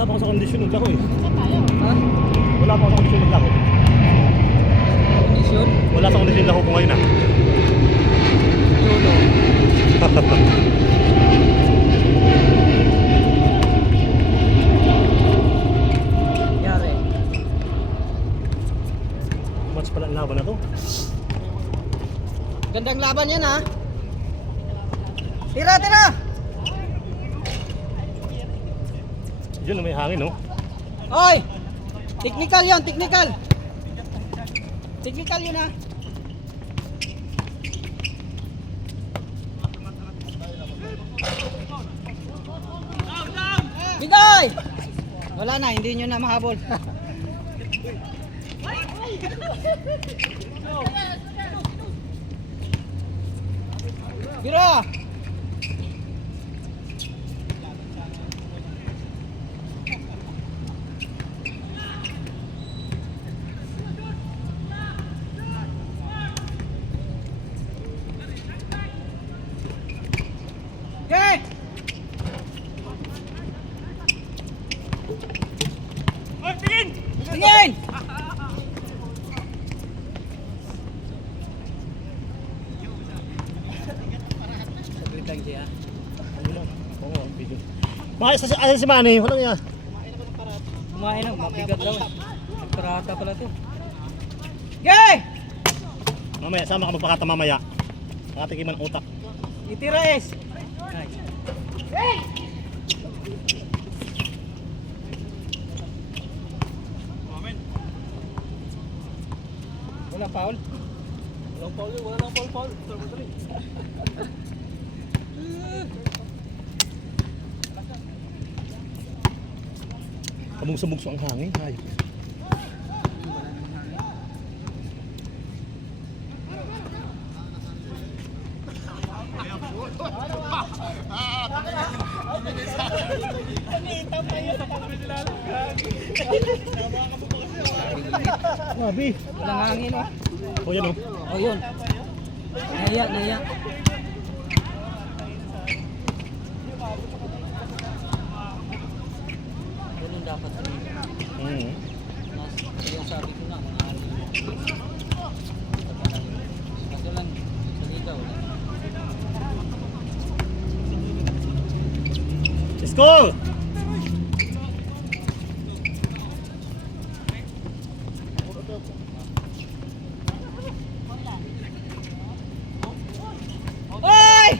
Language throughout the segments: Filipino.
Wala pa ako sa kondisyon ng lako eh. Ha? Wala pa ako sa kondisyon ng lako. Kondisyon? Wala sa kondisyon ng lako ko ngayon ah. Lolo. Yari. Match pala ang laban na to. Gandang laban yan ha. Tira, tira! Yun, may hangin no? Oy! Technical yan, technical! Technical yun ha. Bigay! Wala na, hindi nyo na mahabol. Bira! Okay! Tingin! Saglit lang siya. Ano lang? Oo, video. Maayos na si Manny, walang yan. Kumain lang, mabigat daw eh. Nagkarata pala to. Okay! Mamaya, sama ka magpakata mamaya. Nakatikiman ang utak. Itira es! Wala foul? Walang foul yun, wala nang foul. Kamugsa-mugso ang hangin, hayop. Grabe. Walang hangin oh. O yan o. Oh yun. Naya, naya. Ganun dapat sabihin. Yung sabi ko na, mga ano. Kaso lang, salita wala. Score! Oy!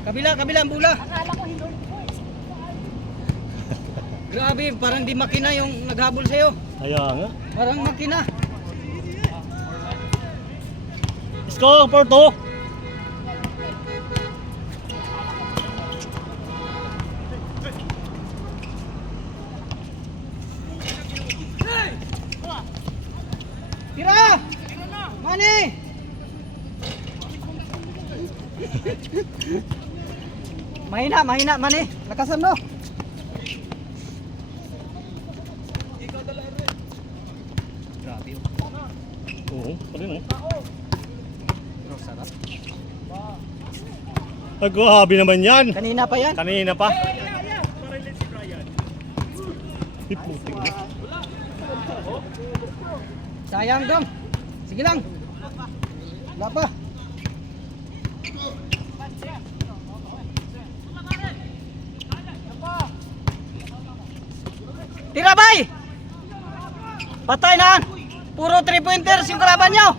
Kabila ang bula. Grabe, parang di makina yung naghabol sa'yo. Kaya nga. Parang makina. Score, Porto! Tira! Mani! Mahina, Mani. Lakasan mo. Grabe. Oo, pala no. Pero sarap. Grabe naman yan. Kanina pa yan. Kanina pa. Putik na. Sayang dong. Sige lang. Wala pa. Tira bay! Patay na! Puro 3-pointers yung kalaban nyo!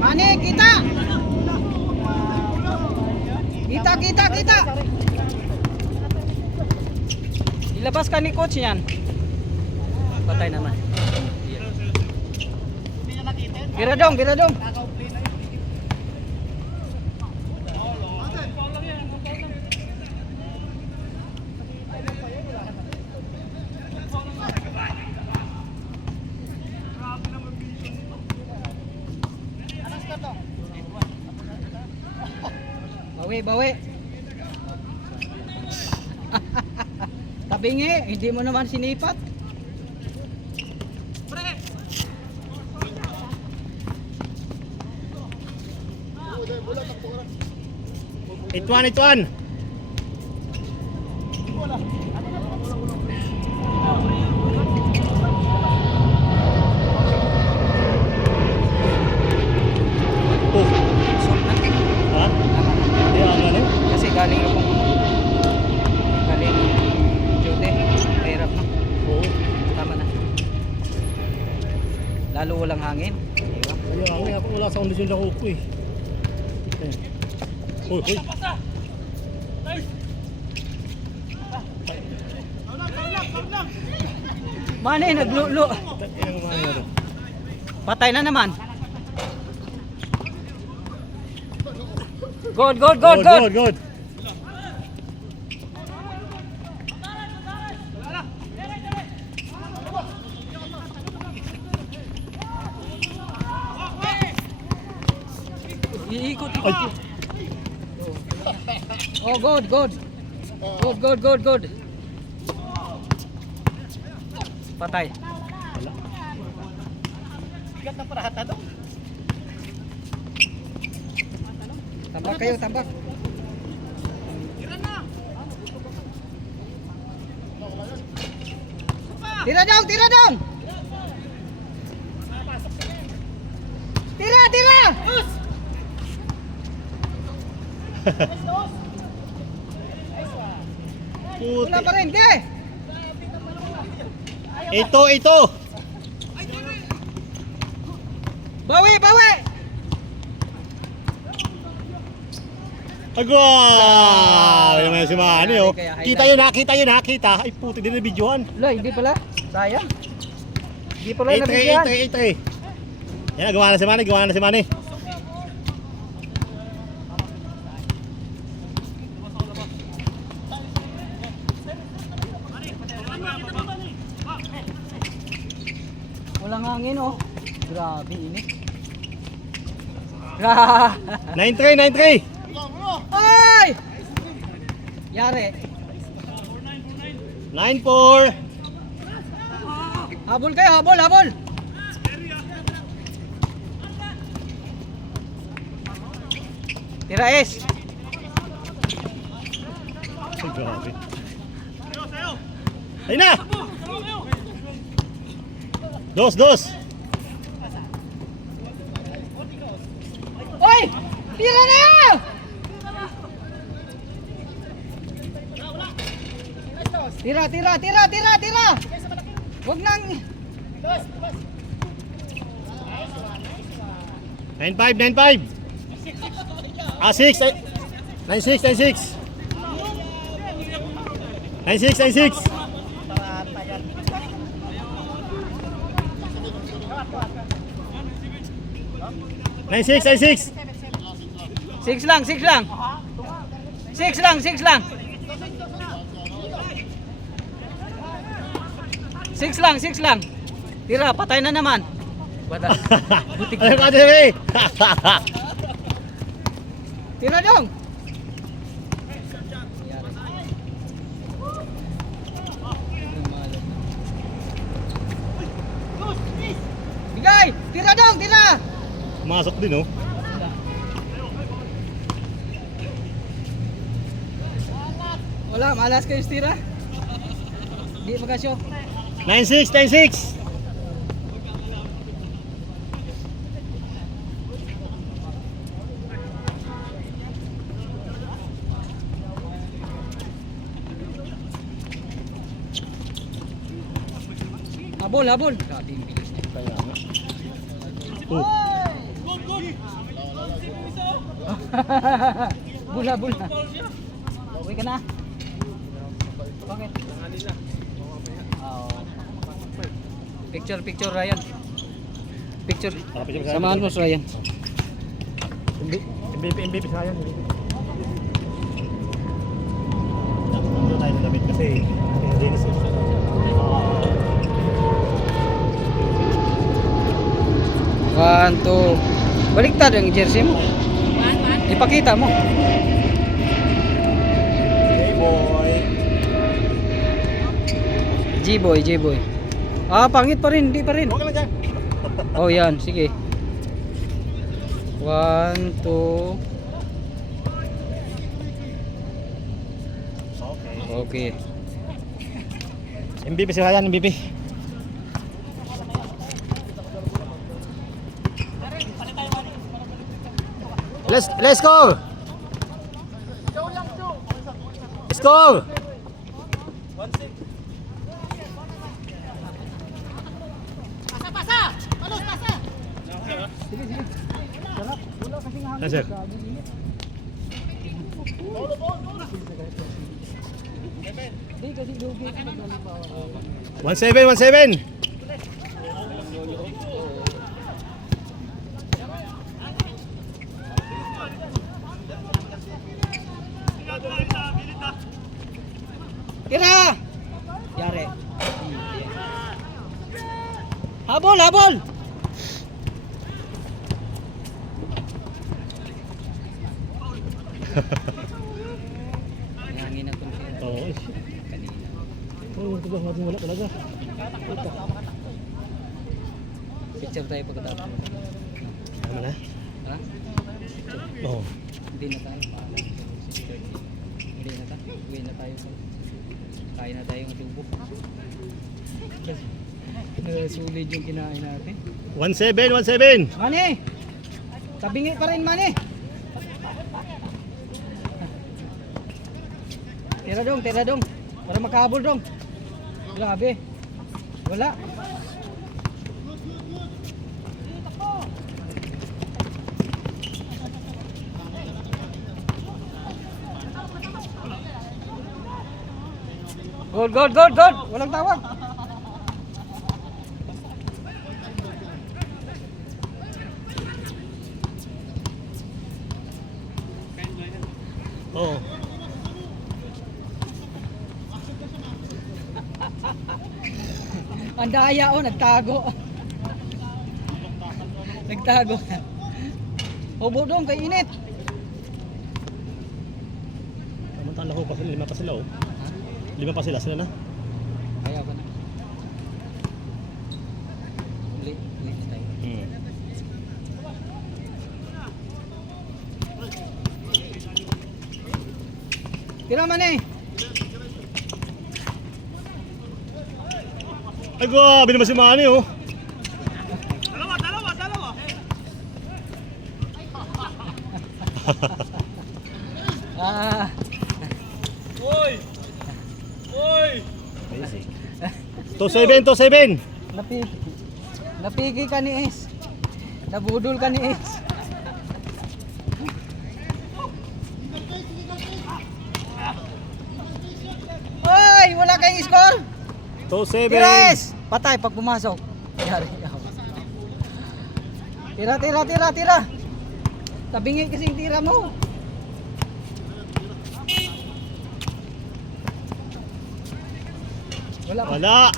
Mani, kita! Kita! Ilabas ka ni coach yan. Patay naman. Bira dong. Bawi, bawi. Tabingi, hindi mo naman sinipat. 8-1. Oh, Sort na. ha? Hindi, ano? Kasi galing akong galing duty. Mahirap na. Oo. Tama na. Lalo walang hangin. Diba? Kaya ako wala sa kondisyon ng upo eh. Hoy, hoy. Mani, naglulo. Patay na naman. Good, good, good, good. Good. Iikot, Ay. ikot. Oh, good, good. Good, good, good, good. Patay. Wala. Bigat na parata doon. Tabak kayo, tabak. Tira dong, tira dong. Tira, tira. Wala pa rin, ke. Ito. Bawi, bawi. Agwa! Naman si Manny oh. Kita yun ha. Ay puti din na videohan. Lo, hindi pala. Sayang. Hindi pala nabigyan. 8-3. Yan, gawa na si Manny. Walang hangin oh. Grabe init. Gra. 9-3. Ay! Yari. 9-4. Habol kayo, habol, habol. Tira S. Ay, grabe. Ayun na! Dos. Oy! Tira na yan! Tira! Huwag nang... 9-5. Ah, 6. 9-6. 9-6. 6 lang. 6 lang. 6 lang. Tira, patay na naman. Bada. Butik Ayun na. ka din Tira dong. Bigay! Tira dong, tira! Masok din oh. Wala, malas kayo tira. Di magasyo. 9-6. Habol. Grabe yung bilis niya. Kaya nga. Oh. Bula. Uwi ka na. Bakit? Picture Ryan. Picture. Samahan mo si Ryan. MVP sa yan. Ano tayo ng damit kasi linis eh. One, two. Baliktad ang jersey mo. Ipakita mo. G-boy, G-boy. Ah, pangit pa rin, hindi pa rin. Okay lang dyan. Oh, yan, sige. 1, 2. Okay. Okay. MVP si Ryan, MVP. Let's go. Let's go. Yes, sir. 17. Tira! Yari. Habol, habol! Nangangin na itong sila. Oo. Kanina. Oh, ito ba? Wala talaga. Picture tayo pagkatapos. Tama na? Ha? Oo. Hindi na tayo. Hindi na tayo. Uwi na tayo. Kain na tayo ng tubo. Sulit yung kinain natin. 17. Mani! Tabingi pa rin, Mani! Tira dong. Para makahabol dong. Grabe. Wala. Good. Walang tawag. Oo. Ang daya nagtago. Nagtago. Obo dong, kay init. Samantala ko pa sila, 5 pa sila oh. 5 pa sila na. Kaya ko na. Ulit na tayo. Tira, Mani! Ay, grabe naman si Manny oh. Ah, Basic. 2-7. napigi ka ni Ace. Nabudol ka ni Ace. Hoy, wala kayong score. 2-7. Tires! Patay pag pumasok. Yari. Tira. Tabingin kasi yung tira mo. Wala.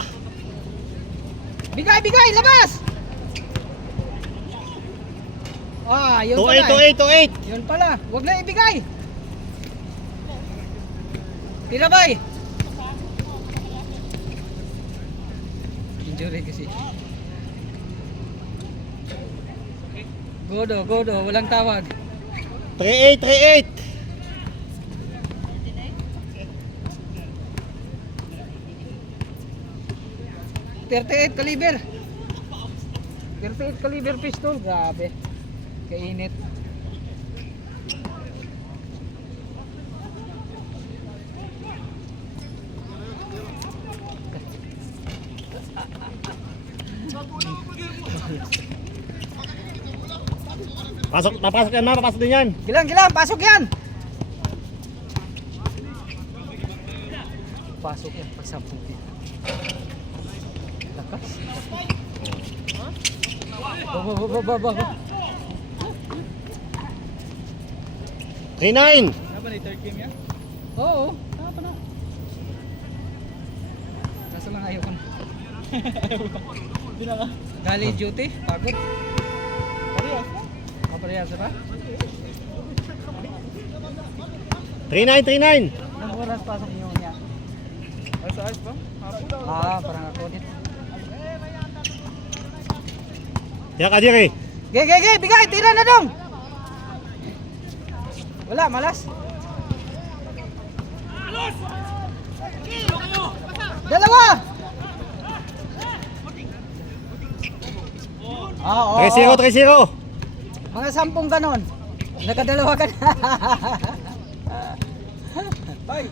Bigay, labas! Ah, yun pala. 2-8. Yun pala, huwag na ibigay. Tira, bay. Injury kasi. Godo, walang tawag. 3-8. 38 caliber. 38 caliber pistol, grabe. Kainit. Napasok yan, papasok din yan. Gilang, pasok yan. Pasok yan, pagsampung kita. Lakas. Baba. 3-9. Napa na third game yan? Oo, napa na. Kaso lang ayaw ko na. Dali duty, pagod. Parehas ba? 3-9. Anong oras pasok niyo niya? Parang ako din. Yan ka diri. Ge, bigay, tira na dong. Wala, malas. Dalawa. Oo. 3-0, 3-0. Mga 10 ganon. Nakadalawa ka na. Bay,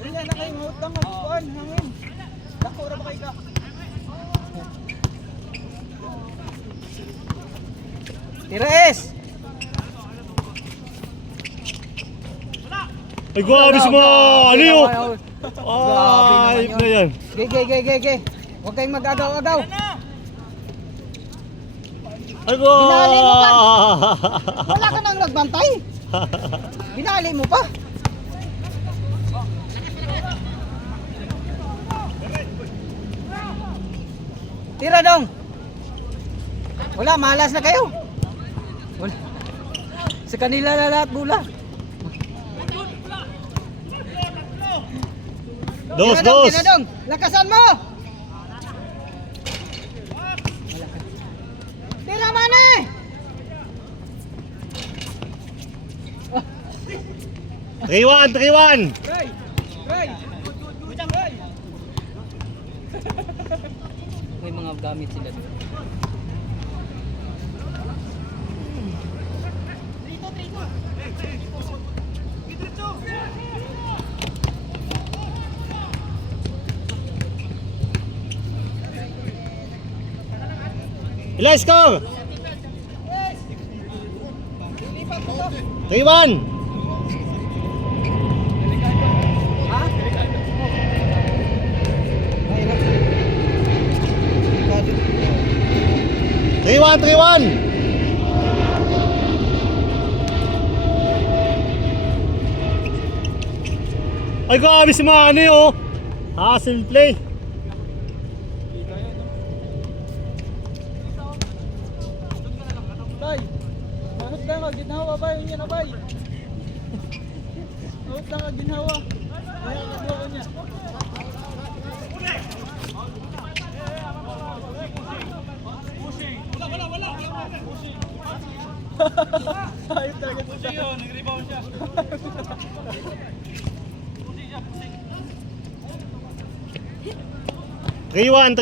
wala na kayo mautang magkuhan. Hangin. Dako ra ba kayo ka? Tires! Ay, grabe si mga ano yun? Ay, na yan. Ge. Huwag kayong mag-agaw-agaw. Ay, Binali mo pa. Wala ka nang nagbantay. Binali mo pa. Tira dong. Wala, malas na kayo. Wala. Sa kanila na lahat bula. Dos. Tira dong. Lakasan mo. Tira mane. 3-1. May mga gamit sila doon. Ilan score? 3-1. Ha? 3-1. Ay, grabe si mga ano yun, oh. Hustle play. Bay, mahot lang ang ginhawa bay, yun yan bay. Mahot lang ang ginhawa. Kaya nagawa niya. Ayun talaga siya. Nag-rebound siya. Three one.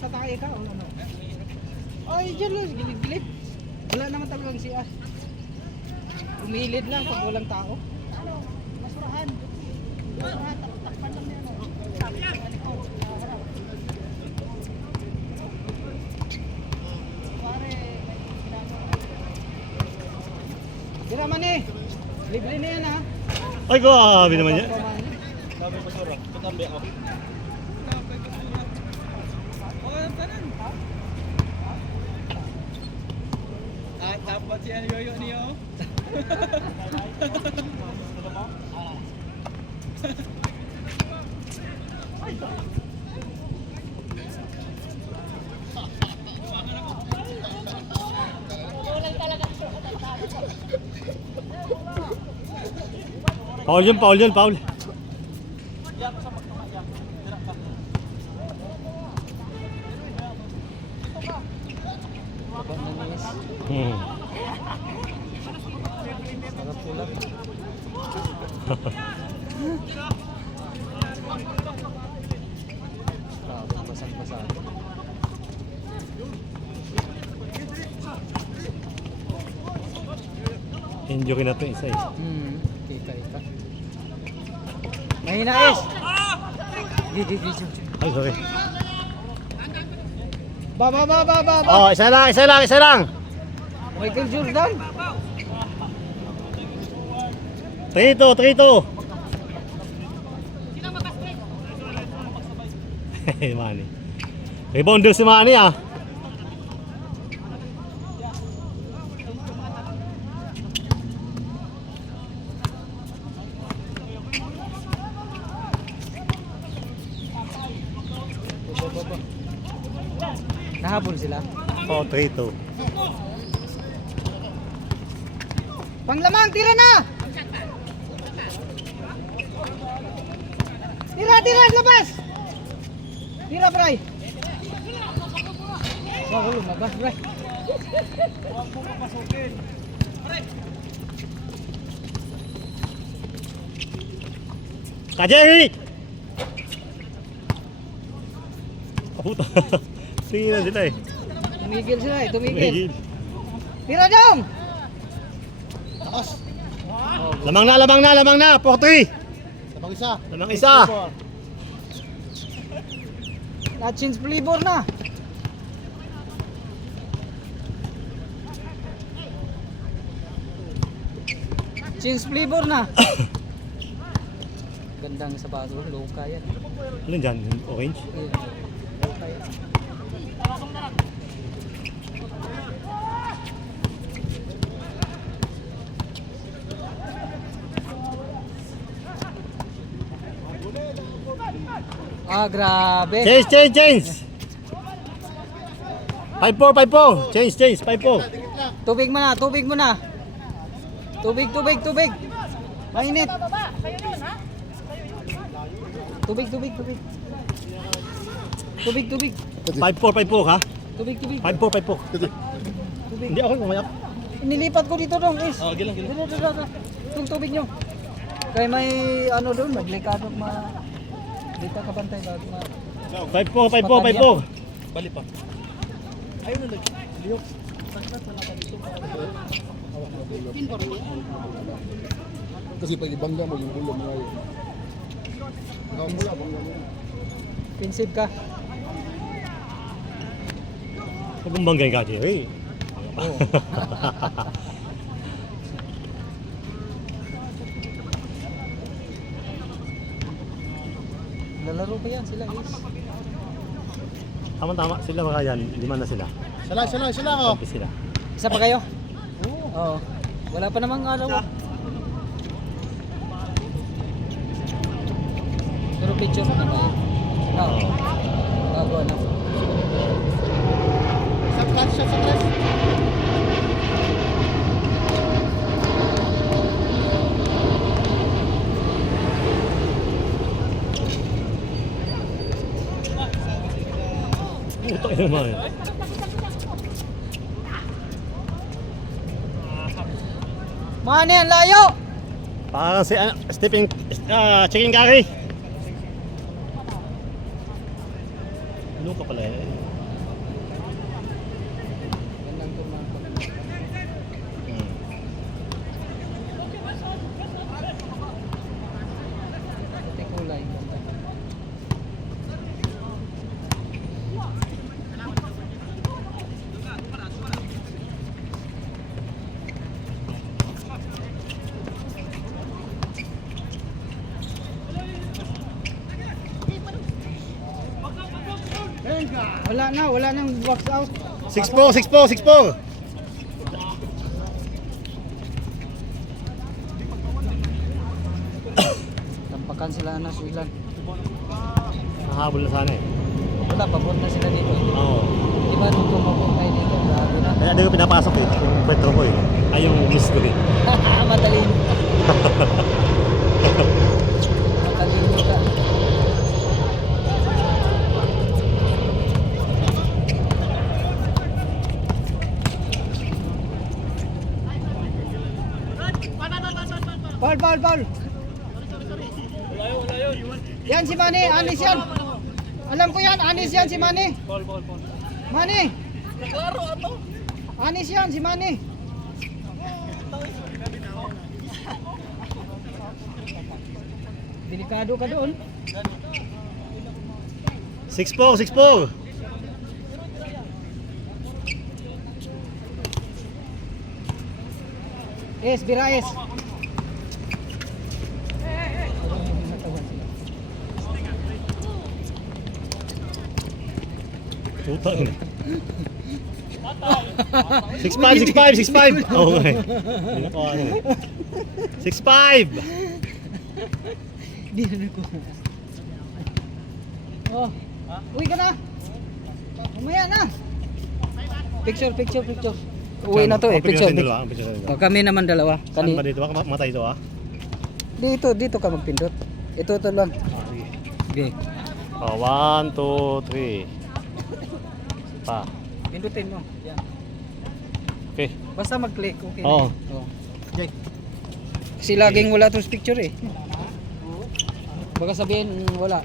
Tatay ka o ano? Ay, dyan lang, gilid-gilid. Wala naman talagang siya. Umilid lang pag walang tao. Masurahan. Takpan lang yan. Tira man eh. Libre na yan ha. Ay, grabe naman yan. Sabi pa sura, patambi ako. Dapat siya yoyo niyo. Paul yun. Hmm. Sarap pula. Basang-basang. Injury na to isa eh. Ika. Mahina is. Di. Ay, sorry. Ba. Oh, isa lang. Michael Jordan. 3-2. Manny. Rebounder si Manny ah. Nahabol sila. Oh, 3-2. Panglamang, tira na! Tira, tira, labas! Tira, Bray! Wow, lumabas, Bray. Kajeri! Kaputa. Tingin na sila eh. Tumigil sila eh, tumigil. Tumigil. Tira dong! Lamang na, lamang na, lamang na. 4-3. Sabang isa. Lamang isa. Na-change flavor na. Change flavor na. Gandang sapato, low kaya. Ano dyan? Orange? Low kaya. Ah, grabe. Change, change, change. 5-4, 5-4. Change, change. 5-4. Tubig mo na, tubig mo na. Tubig, tubig, tubig. Mainit. Tubig, tubig, tubig. Tubig, tubig. 5-4, 5-4 ha? Tubig, tubig. 5-4, 5-4. Tubig. Hindi ako umayak. Inilipat ko dito dong, is. Oh, gilang, gilang. Dito. Itong tubig nyo. Kaya may ano doon, maglikado dito ka bantay bago 5-4, 5-4, 5-4. Bali pa. Ayun na liyok. Sakrat sa laban dito. Kasi pag ibangga mo yung ulo mo ngayon. Ikaw mula, bangga mo. Pensive ka. Huwag mong banggay ka, Jerry. Oo. Lalaro pa yan sila, is. Tama-tama sila mga yan. 5 na sila. Sila ko. Kampi sila. Isa pa kayo? Oo. Wala pa namang araw. Pero picture na tayo. Oo. Bago ano. Sa tres. Putak naman. Mani, ang layo! Parang si Stephen chicken curry. Ano ka pala eh? Gandang tumako. Puti kulay. Wala nang box out. 6-4, 6-4, 6-4. Tampakan sila na suilan. Nahabol na sana eh. Wala, pabot na sila dito. Oo. Diba nung tumabot tayo dito, grabe na. Kaya hindi ko pinapasok eh. Yung kwentro ko eh. Ay yung miss ko eh. Matalino. Matalino ka. Paul. Yan si Manny, anis yan. Alam ko yan, anis yan si Manny. Manny. Anis yan si Manny. Delikado ka doon. 6-4, 6-4. Yes, Biraes. Putak na. 6-5, 6-5, 6-5. Okay. Hindi na ko ano eh. 6-5. Di na ko. Oh. Uwi ka na. Umaya na. Picture. Uwi na to eh, picture. Dalawa, ang picture sa dalawa. Oh, kami naman dalawa. Saan ba dito? Baka matay ito ah. Dito ka magpindot. Ito lang. Ah, sige. Okay. Oh, 1, 2, 3. Pa. Pindutin mo. Yan. Okay. Basta mag-click, okay. Oo. Oh. Kasi laging wala tong picture eh. Baka sabihin wala.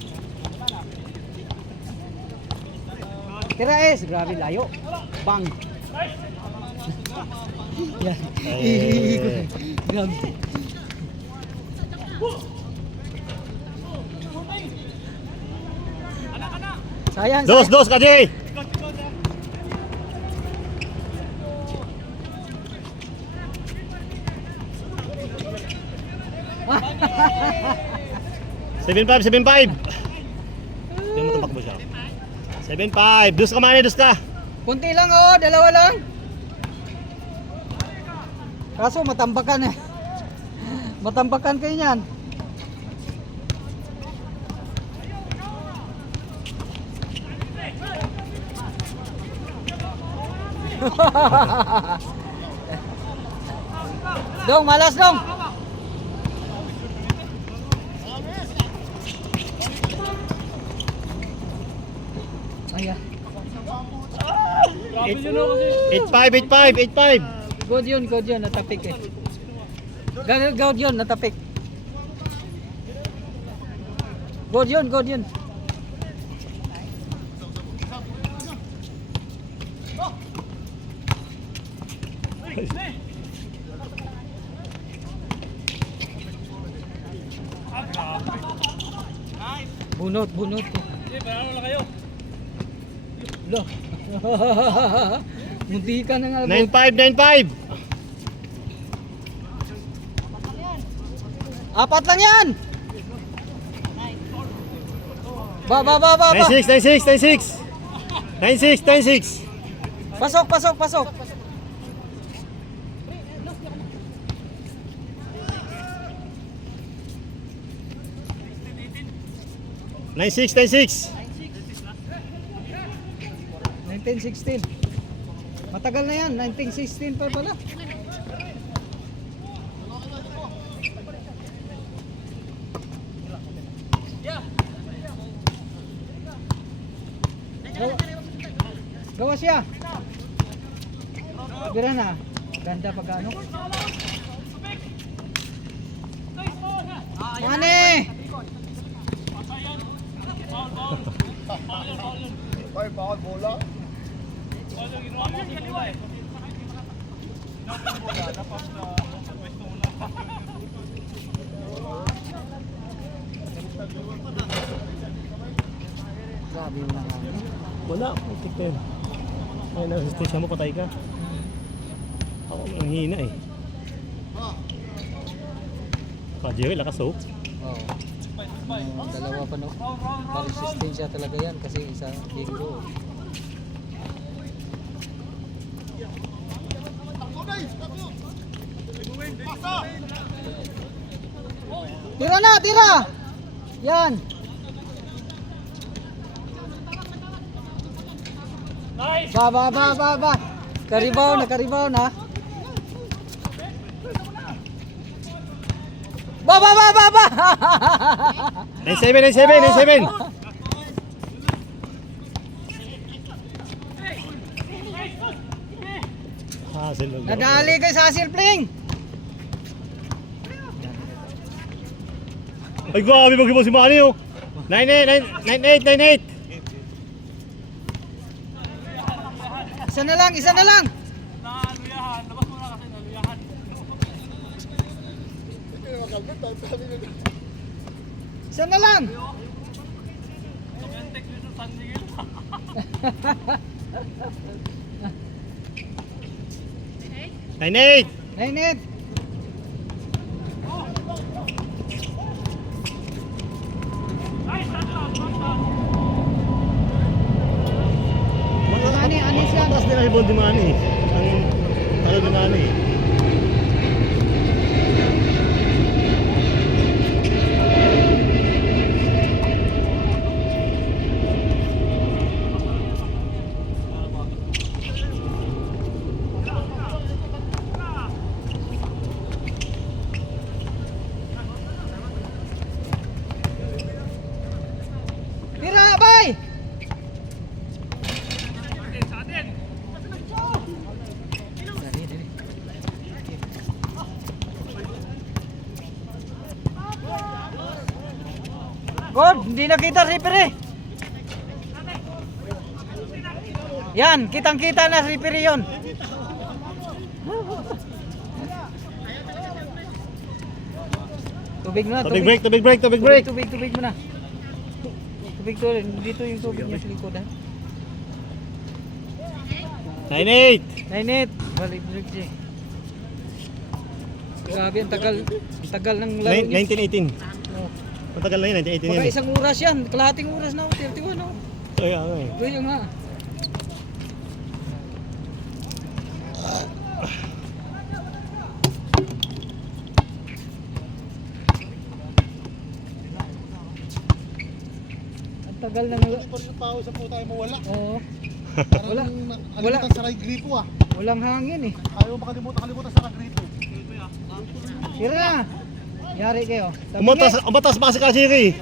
Tira es, grabe layo. Bang. Yan. Eh. Grabe. Sayang. Dos, Kajay! Seven five. Hindi mo tumakbo siya. 7-5. Dus ka man, dus ka. Kunti lang oh, dalawa lang. Kaso matambakan eh. Matambakan kayo niyan. Dong, malas dong. Ayan. 8-5. Good yun, natapik eh. God yun, natapik. Good yun. Bunot. Sige, parang na kayo. Lo. Munti ka na nga. 9-5. Apat lang yan. Ba. 9-6. 9-6. Pasok. 9-6. 1916. Matagal na yan, 1916 pa pala. Gawa siya. Bira na. Ganda pagkano. Mane! Grabe yung nangangin. Wala, putik ka yun. Ay, nasistisya mo, patay ka. Ako, ang hina eh. Jerry, lakas oh. Oo. Dalawa pa no. Resistensya talaga yan kasi isa biro. Tira! Yan. Nice! Ba. Karibaw na. Ba. 9-7. Nadali kay sa Silpling. Ay, grabe mag-iba si Manny oh. 9-8. Isa na lang. Naluyahan, labas mo na kasi naluyahan. Isa na lang. Tumentek dito sa San Miguel. 9-8. 9-8. Ani siya. Mataas nila si Bondi Manny. Ang talo na Manny. God, hindi nakita referee. Yan, kitang-kita na referee yun. Tubig na, Tubig break, tubig break, tubig break. Tubig mo na. Tubig to, dito yung tubig niya sa likod ha. 9-8. 9-8. Balik break siya. Grabe, ang tagal ng laro. 19-18. Oh. Matagal na yun, 19-18 Baka yan eh. isang oras yan, kalahating oras na, 31 no. Ay, ay. Kaya nga. Ang tagal ng Hindi pa rin yung tao sa po tayo mawala. Oo. Parang Wala. kalimutan sa gripo ah. Walang hangin eh. Ayaw makalimutan sa gripo. Tira na. Yari kayo. Umatas pa kasi Kasiri.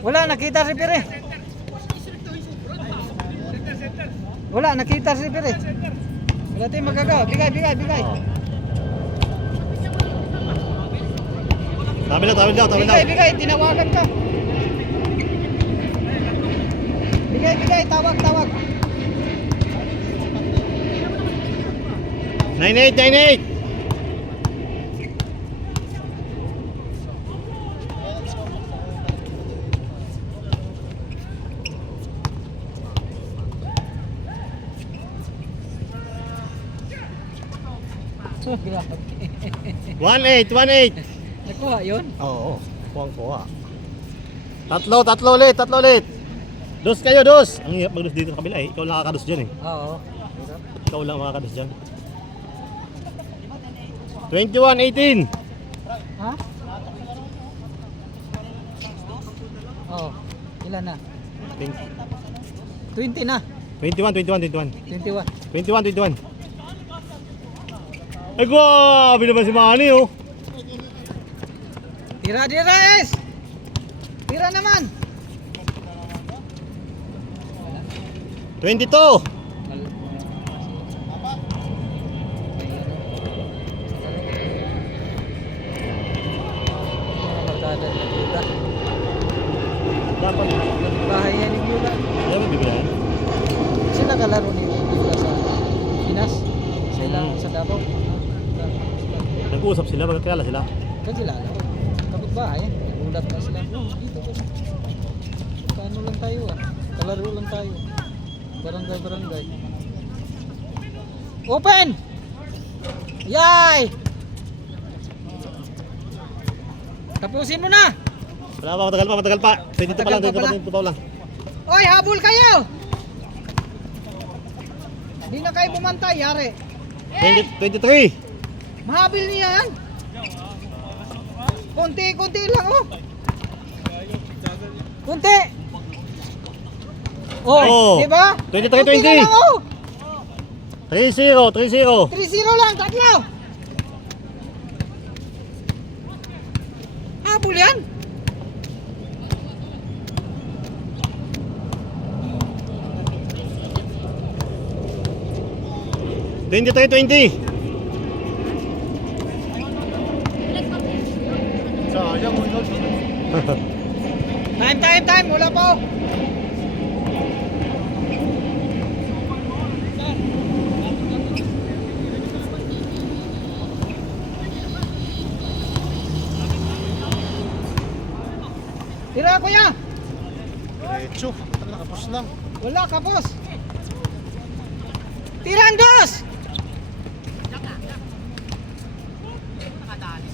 Wala, nakita si Pire. Wala, nakita si Pire. Wala tayong magagawa. Bigay. Tabi lang. Bigay. Tinawagan ka. Bigay. Tawag. 9-8. Grabe. 1-8. Nakuha yun? Oo. Kuha. Tatlo ulit. Dos kayo. Ang hirap mag-dos dito sa kabila eh. Ikaw lang makakados dyan eh. Oo. Ikaw lang makakados dyan. 21-18. Ha? Oo. Ilan na? 20 na. 21. Ay, grabe naman si Manny oh. Tira, Es! Tira naman! 22. Dapat. Bahay yan ni Yula. Ayaw mo bibigyan? Sila kalaro ni Yula sa Pinas. Sila sa Davao. Nag-uusap sila, magkakilala sila. Kakilala. Kapit bahay. Nagulat na sila. Dito ba? Paano lang tayo ah. Kalaro lang tayo. Barangay. Open! Yay! Tapusin mo na! Wala pa, matagal pa. 22 pa lang. Oy, habol kayo! Hindi na kayo bumantay, yari. 23. Mahabil niya yan. Kunti lang oh. Kunti. Oh, di ba? 23-20. Kunti na lang oh. 3-0. 3-0 lang, tatlo. Habol yan. Sayang mo yun. Time. Wala po. Tira kuya. Diretso. Nakapos lang. Wala kapos. Tirang dos.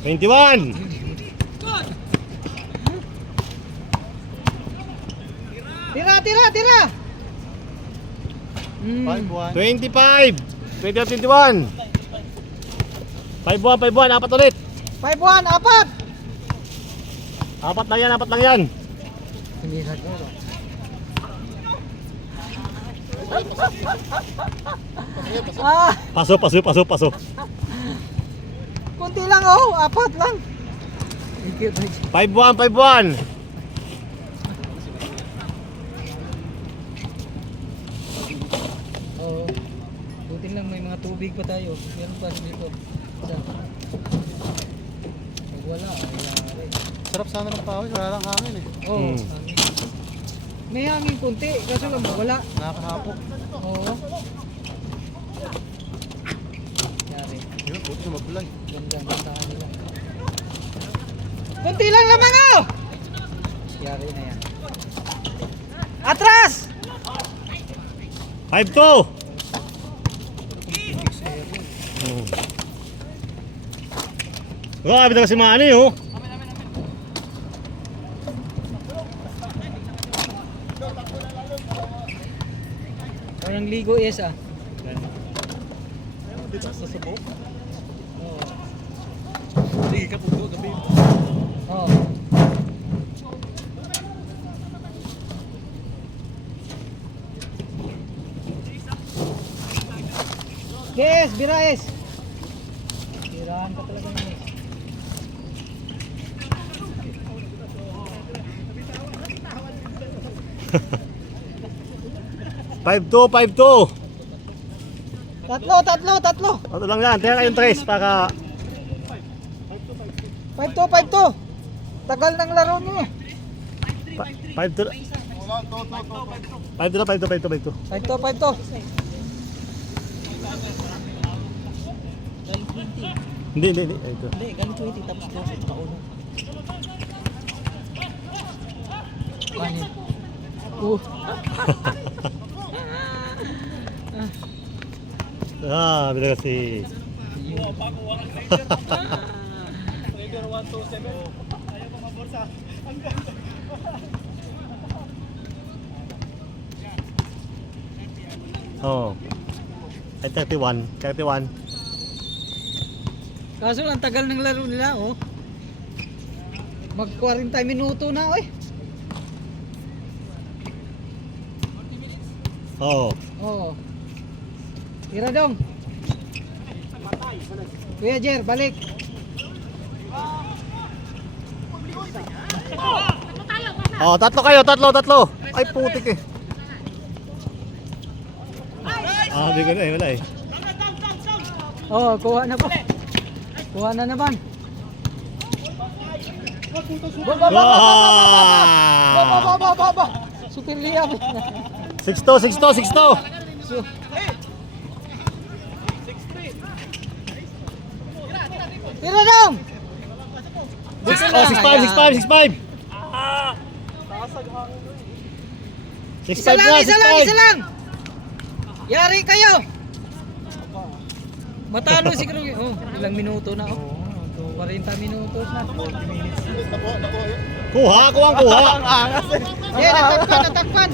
21. Tira. 5-1. 25. 21. 5-1. Apat ulit. 5-1, apat. Apat lang yan. Hindi na ko. Paso. Kunti lang oh, apat lang. 5-1. Oo. Buti lang may mga tubig pa tayo. Meron pa dito. Isa. Wala. Sarap sana ng pawis, wala lang hangin eh. Oo. Hmm. May hangin kunti, kaso lang wala. Nakakahapok. Oo. Yari. Yun, puto na magulay. Ganda kanila. Kunti lang lamang oh! Yari na yan. Atras! 5-2. Grabe talaga si Manny oh. Parang ligo yes ah. Dito sa subo. Oo. Sige ka puto, gabi. Oo. Yes, Biraes. Birahan ka talaga ng yes. Tatlo. Ano lang yan, tingnan kayong tres para 5-2. Tagal ng laro niyo. 5-2. 5-2. 5-2. Hindi. Ito. Hindi, ganun 20 tapos 12 paulo. Kanin. Ah, bila kasi. Trigger 127. Ayaw mga bursa. Oh. Ay 31. Kaso lang tagal ng laro nila, oh. Mag 40 minuto na, oy. Oh. Oo. Tira dong. Kuya Jer, balik. Oh, tatlo kayo. Ay putik eh. Ah, bigyan na eh, wala eh. Oh, kuha na pa. Kuha na naman. Wow! Super liam. 6-2. So, tira dong. 6-5. 6-5 Isa lang. Yari kayo. Matalo siguro. Oh, ilang minuto na, oh. 40 minutos na. Kuha. Eh, natakpan.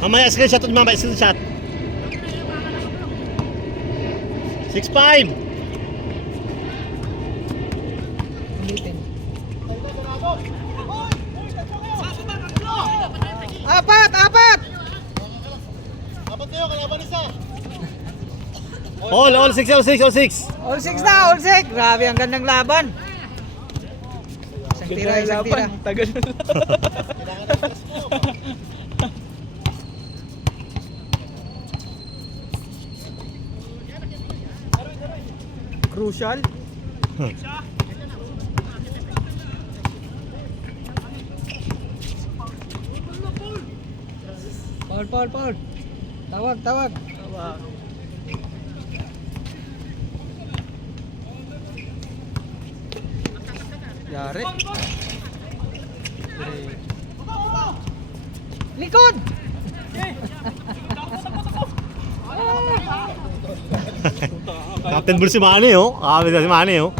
Mamaya screenshot. 6-5. Ulitin. Apat! All 6. All 6 na, all 6. Grabe, ang gandang laban. Isang tira. Tagal na. Crucial. Paul. Tawag. Yari. Likod! Captain Bull si Manny oh. Grabe talaga si Manny oh.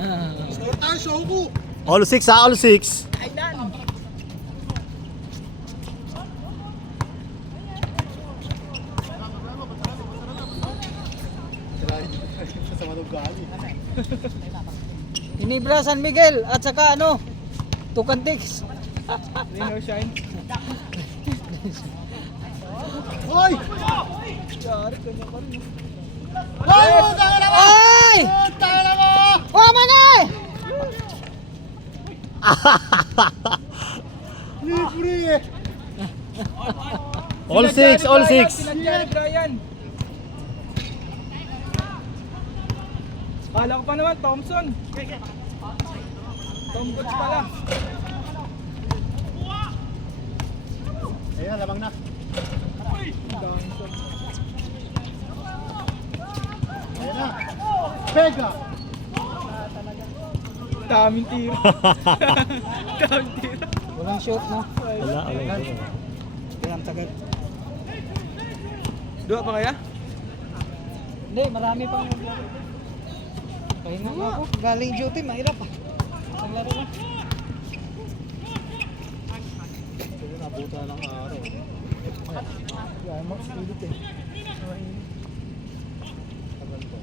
Score tayo, Shogo. All 6 ha, all 6. Inibra San Miguel at saka Tucantics. Rain or shine. Hoy! Yari, kanya pa rin. Ay! Wama na eh! Libre. All 6. Sinadya ni Brian. Kala ko pa naman, Thompson. Tombots pala. Ayan, lamang na. Ayan na. Pega! Daming tira. Daming tira. Walang shoot, no? Wala. Kaya ang tagal. Dua pa kaya? Hindi, marami pang maglaro. Pahinga nga ako. Galing duty, mahirap ah. Isang laro na. Nabuta lang araw. Yeah, Max Philip eh. Tagal ko.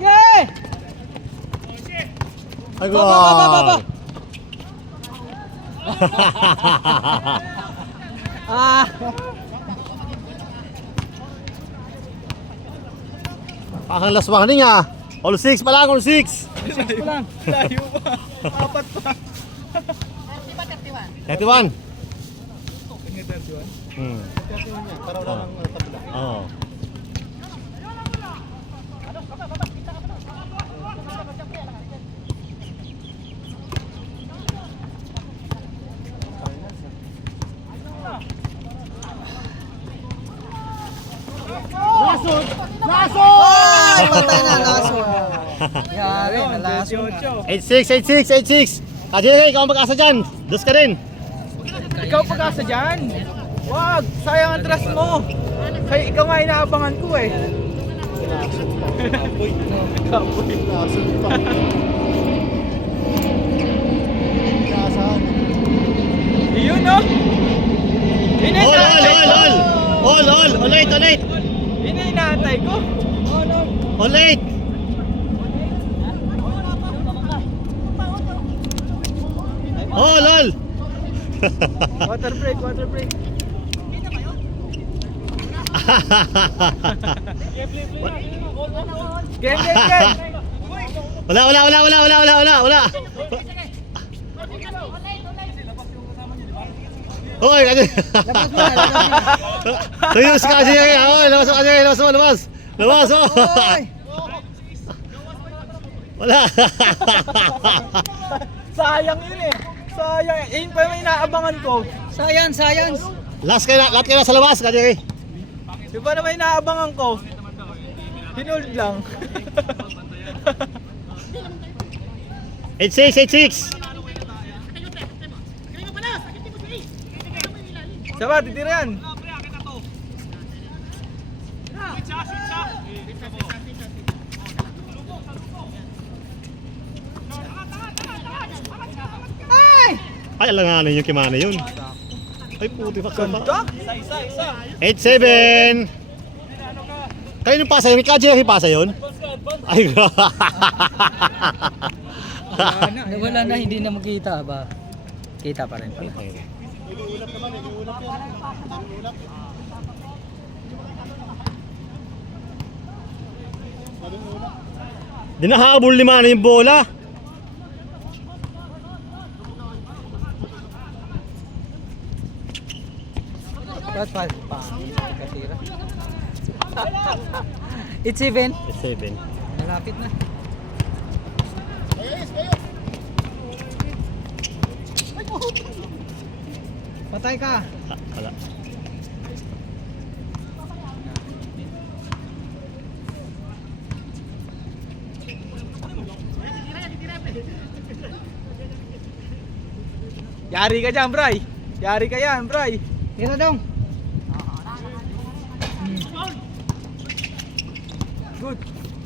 Yeah! Ay, Ba, ba, ba, ba, ba. Ah! Pakang last warning ah. All 6 pa lang, all 6. Ito lang. Layo pa. Apat pa. 31. Tingnan 31. Para wala nang tabla. Oo. Lasod! Lasod! Ay, patay na laso. Yari, nalaso na. 86. Ajay, ikaw ang mag-asa dyan. Dos ka rin. Ikaw pag-asa dyan. Wag, sayang ang trust mo. Kaya ikaw nga inaabangan ko eh. Kapoy. Lasod pa. Kasahan. Iyon no? All 8. Yun ang inaantay ko. All 8. All. Water break. Game. Wala. Hoy, kasi. Labas mo na, labas mo na. Tuyos ka kasi. Hoy, labas. Labas. Oy! Wala. Sayang yun eh. Sayang. Yun pa yung inaabangan ko. Science! Lahat kayo nasa labas kasi. Yung pa naman inaabangan ko. Hinold lang. 86. Saba, titira yan. Ay, alanganin yung kimana yun. Ay, puti pa. Ganda. 87. Kayo yung pasa yun? Ikaw yung pasa yun? Ay, Wala na, hindi na makita ba? Kita pa rin pala. Di nakahabol lima na yung bola. Ba't pa? Katira. It's even. 87. Malapit na. Patay ka. Wala. Yari ka dyan, Bray. Yari ka yan, Bray. Tira dong.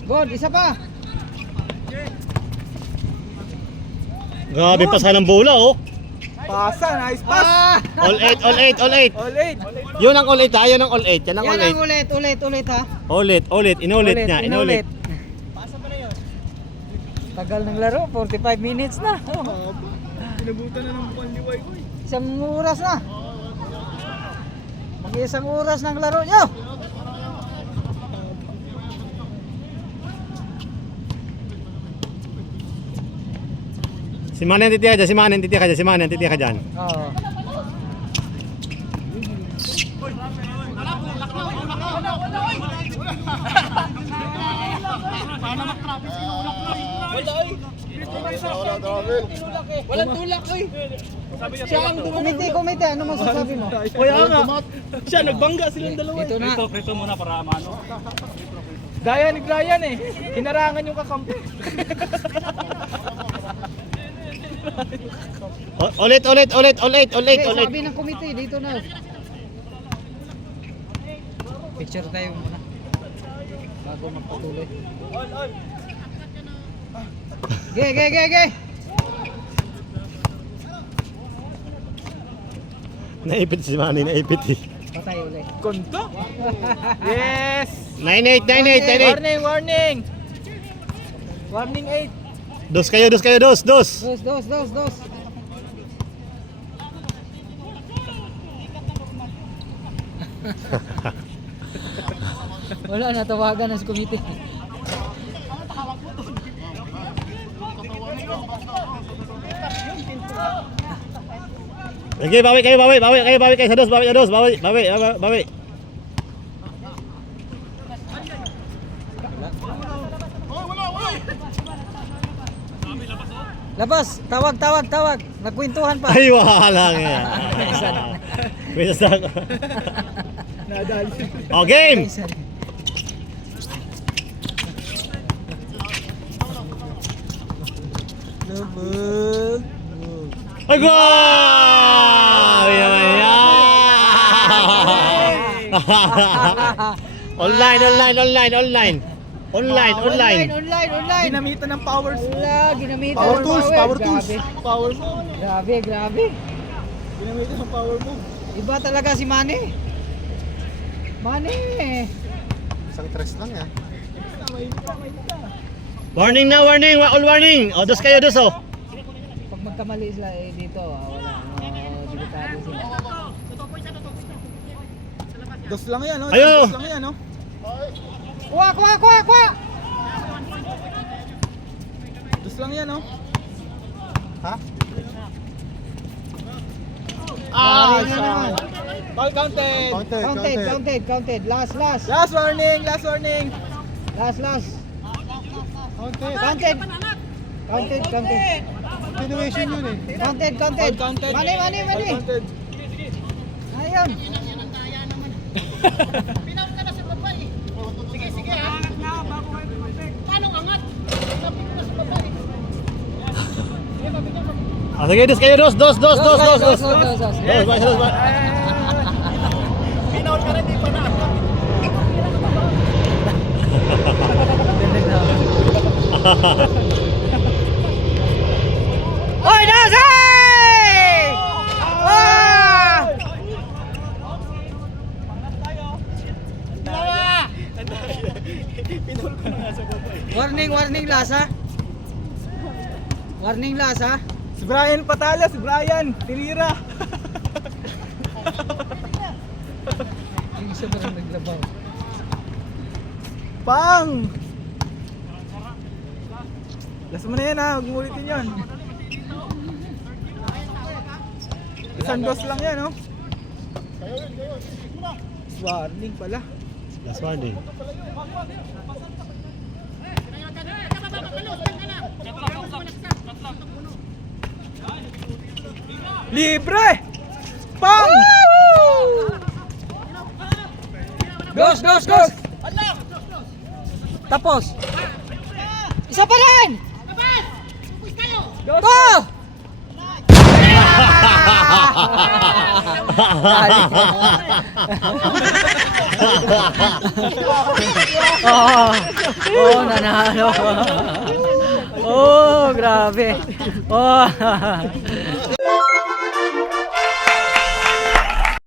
Good, isa pa. Grabe pasahan ng bola oh. Pasa, nice pass. All 8. All 8. Yun ang all 8 ha, yun ang all 8. Yan ang all Yan 8. ang ulit ha. Ulit. Inulit niya, inulit. Pasa pa na yun. Tagal ng laro, 45 minutes na. Inabutan na ng panliway ko eh. Isang oras na. Mag-isang oras ng laro nyo. Si Manny ang titiya dyan, si Manny ang titiya ka dyan, si Manny ang titiya ka dyan. Oo. Walang tulak eh. Siya ang komite, ano masasabi mo? Kaya nga. Siya, nagbangga silang dalawa. Ito na. Ito muna para mano. Gaya ni Brian eh. Hinarangan yung kakampi. Ulit. Sabi ng komite, dito na. Picture tayo muna. Bago magpatuloy. Ge. Naipit si Manny, naipit eh. Patay ulit. Konto? Yes! 9-8. Warning! Warning 8. Dos kayo. Dos. Wala, natawagan na sa komite. Okay, bawi kayo sa dos, bawi. Labas, tawag. Nagkwentuhan pa. Ay, wala nga. Wait a Nadali. Oh, game! Lubog. Agwa! Online. Ginamitan ng powers. Wala, ginamitan Power ng tools. Grabe. Power move. Grabe. Ginamitan ng power move. Iba talaga si Manny. Isang tres lang yan. Warning na, all warning. O, dos kayo, oh. Pag magkamali sila dito, wala. Delikado sila. Dos lang yan, no? Ayo! Dos lang yan, no? Kuha! Dos lang yan, no? Ha? Sayang. Ball counted. Counted. Last. Last warning. Last. Counted. Continuation yun eh. Counted. Ball counted. Mani. Ball counted. Ayun. Ah, sige, dos kayo, dos. Dos. Dos, ba? Pinaul ka rin, di pa na. Oy, Dasi! Warning lasa. Si Brian patalo, si Brian. Tinira. Yung isa ba rin naglabaw? Pang! Last mo na yan, ha. Huwag mo ulitin yun. Isang dos lang yan, no? Warning pala. Last warning. Libre! Pang! Dos! Tapos! Isa pa rin! Dos! To! Nanalo. Oh, grabe. Oh.